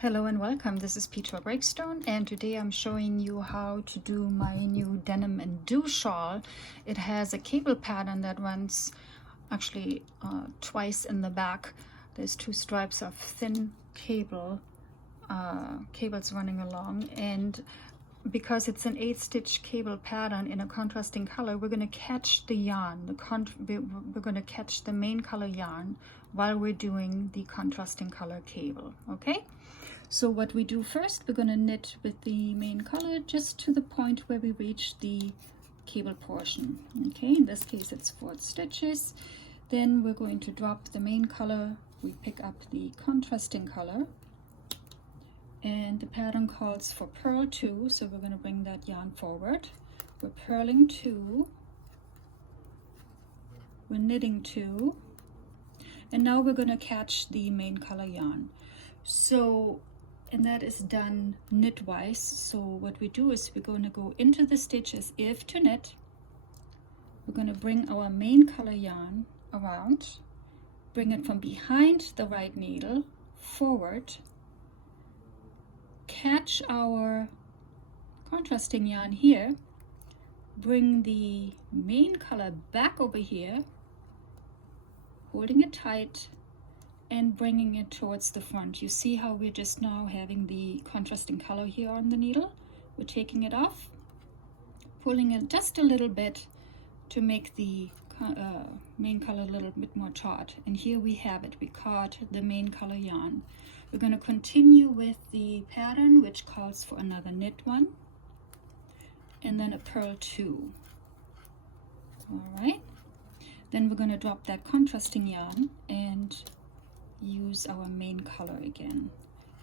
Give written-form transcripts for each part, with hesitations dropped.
Hello and welcome. This is Petra Breakstone, and today I'm showing you how to do my new denim and do shawl. It has a cable pattern that runs actually twice in the back. There's two stripes of thin cables running along, and because it's an 8-stitch cable pattern in a contrasting color, we're going to catch the yarn. We're going to catch the main color yarn while we're doing the contrasting color cable. Okay, so what we do first, we're going to knit with the main color just to the point where we reach the cable portion. Okay, in this case it's 4 stitches. Then we're going to drop the main color. We pick up the contrasting color, and the pattern calls for purl 2, so we're going to bring that yarn forward. We're purling 2, we're knitting 2, and now we're going to catch the main color yarn. So, and that is done knitwise. So what we do is we're going to go into the stitch as if to knit. We're going to bring our main color yarn around, bring it from behind the right needle forward, catch our contrasting yarn here, bring the main color back over here, holding it tight and bringing it towards the front. You see how we're just now having the contrasting color here on the needle? We're taking it off, pulling it just a little bit to make the main color a little bit more taut. And here we have it. We caught the main color yarn. We're going to continue with the pattern, which calls for another knit 1 and then a purl 2. All right, then we're going to drop that contrasting yarn and use our main color again,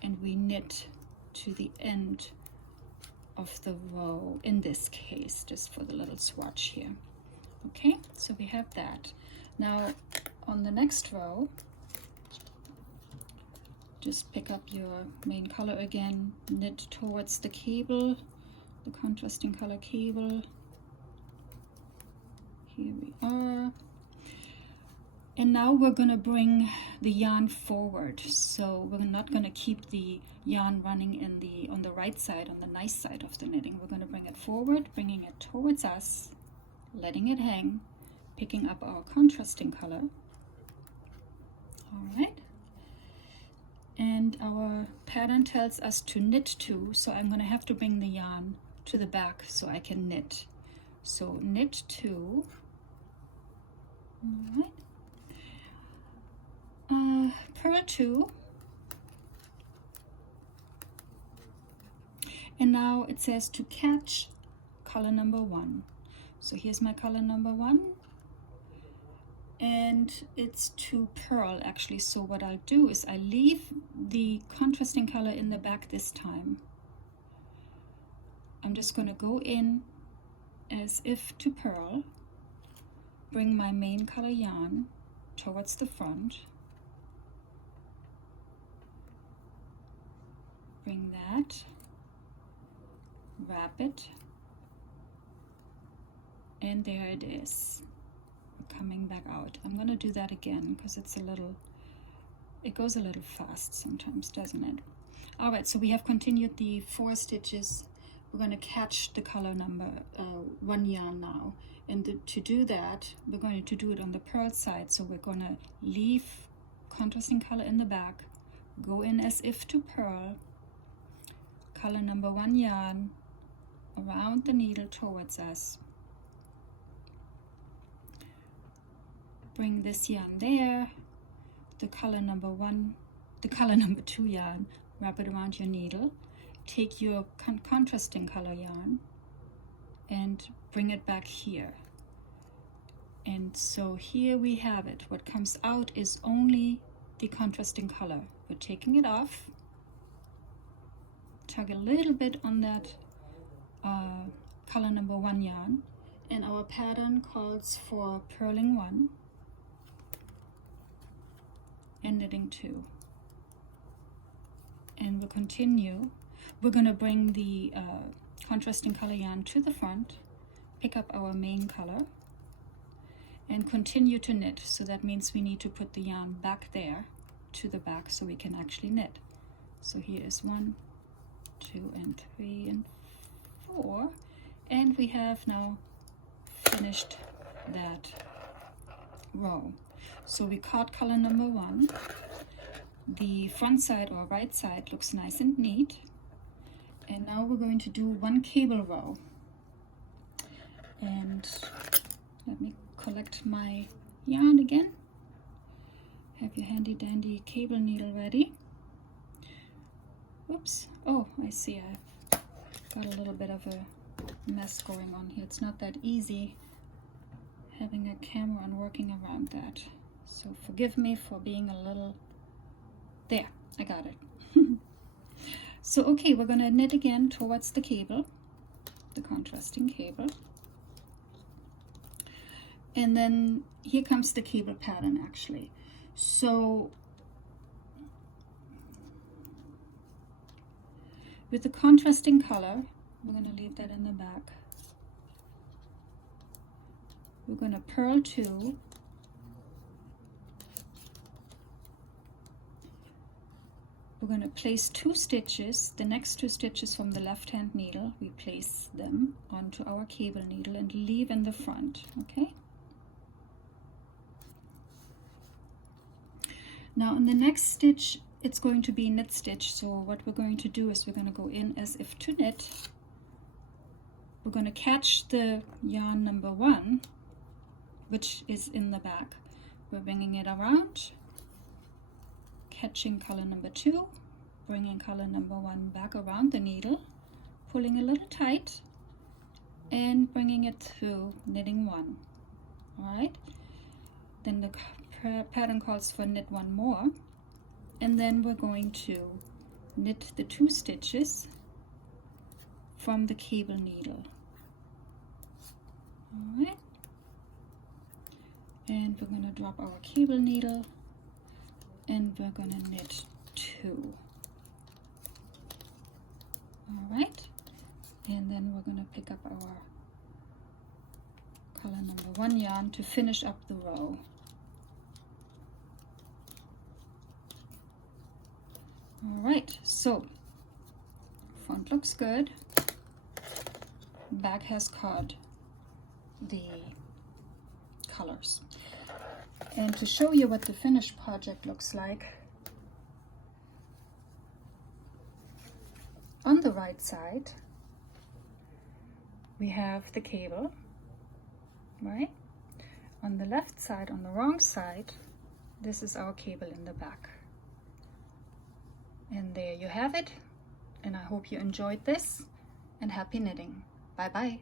and we knit to the end of the row in this case, just for the little swatch here. Okay, so we have that. Now on the next row, just pick up your main color again, knit towards the cable, the contrasting color cable. Here we are. And now we're going to bring the yarn forward. So we're not going to keep the yarn running on the right side, on the nice side of the knitting. We're going to bring it forward, bringing it towards us, letting it hang, picking up our contrasting color. All right. And our pattern tells us to knit 2, so I'm going to have to bring the yarn to the back so I can knit. So knit 2. All right. Purl 2, and now it says to catch color number 1. So here's my color number 1, and it's to purl actually. So what I'll do is I leave the contrasting color in the back this time. I'm just going to go in as if to purl, bring my main color yarn towards the front, bring that, wrap it, and there it is, coming back out. I'm going to do that again because it goes a little fast sometimes, doesn't it? All right, so we have continued the 4 stitches. We're going to catch the color number 1 yarn now, and to do that we're going to do it on the purl side. So we're going to leave contrasting color in the back, go in as if to purl, color number 1 yarn around the needle towards us, bring this yarn there, the color number 2 yarn, wrap it around your needle, take your contrasting color yarn and bring it back here. And so here we have it. What comes out is only the contrasting color. We're taking it off, tug a little bit on that color number 1 yarn, and our pattern calls for purling 1 and knitting 2. And we'll continue. We're going to bring the contrasting color yarn to the front, pick up our main color, and continue to knit. So that means we need to put the yarn back there to the back so we can actually knit. So here is 1, 2, and 3, and 4, and we have now finished that row. So we caught color number 1. The front side or right side looks nice and neat. And now we're going to do 1 cable row. And let me collect my yarn again. Have your handy dandy cable needle ready. Oops. Oh, I see I've got a little bit of a mess going on here. It's not that easy having a camera and working around that. So forgive me for being a little... There, I got it. So okay, we're going to knit again towards the cable, the contrasting cable. And then here comes the cable pattern actually. So with the contrasting color, we're going to leave that in the back. We're going to purl 2. We're going to place 2 stitches, the next 2 stitches from the left hand needle, we place them onto our cable needle and leave in the front, okay? Now in the next stitch, it's going to be knit stitch. So what we're going to do is we're going to go in as if to knit. We're going to catch the yarn number 1, which is in the back. We're bringing it around, catching color number 2, bringing color number 1 back around the needle, pulling a little tight, and bringing it through knitting 1. All right. Then the pattern calls for knit 1 more, and then we're going to knit the 2 stitches from the cable needle. All right, and we're going to drop our cable needle and we're going to knit 2. All right, and then we're going to pick up our color number 1 yarn to finish up the row. All right, so front looks good, back has caught the colors. And to show you what the finished project looks like, on the right side we have the cable, right? On the left side, on the wrong side, this is our cable in the back. And there you have it, and I hope you enjoyed this, and happy knitting. Bye bye.